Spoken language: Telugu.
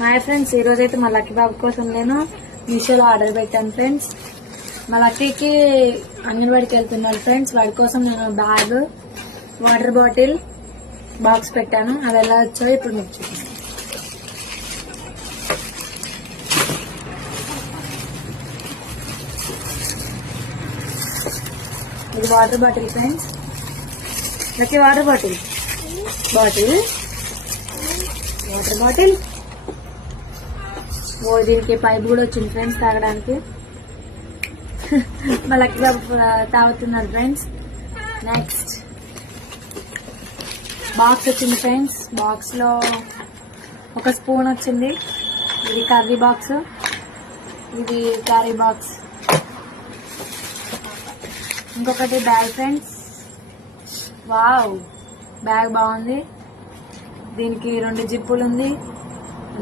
హాయ్ ఫ్రెండ్స్, ఈ రోజైతే మా లక్కీ బాబు కోసం నేను మీషోలో ఆర్డర్ పెట్టాను ఫ్రెండ్స్. మా లక్కీకి అంగన్వాడికి వెళ్తున్నాడు ఫ్రెండ్స్. వాడి కోసం నేను బ్యాగ్, వాటర్ బాటిల్, బాక్స్ పెట్టాను. అది ఎలా వచ్చాయో ఇప్పుడు మీకు చూపిస్తాను. ఇది water bottle friends. Lucky water bottle దీనికి పైప్ కూడా వచ్చింది ఫ్రెండ్స్ తాగడానికి. మా లక్కీ బాబు తాగుతున్నారు ఫ్రెండ్స్. నెక్స్ట్ బాక్స్ వచ్చింది ఫ్రెండ్స్. బాక్స్ లో ఒక స్పూన్ వచ్చింది. ఇది కర్రీ బాక్స్, ఇది క్యారీ బాక్స్. ఇంకొకటి బ్యాగ్ ఫ్రెండ్స్. వావ్, బ్యాగ్ బాగుంది. దీనికి 2 జిప్పులు ఉంది.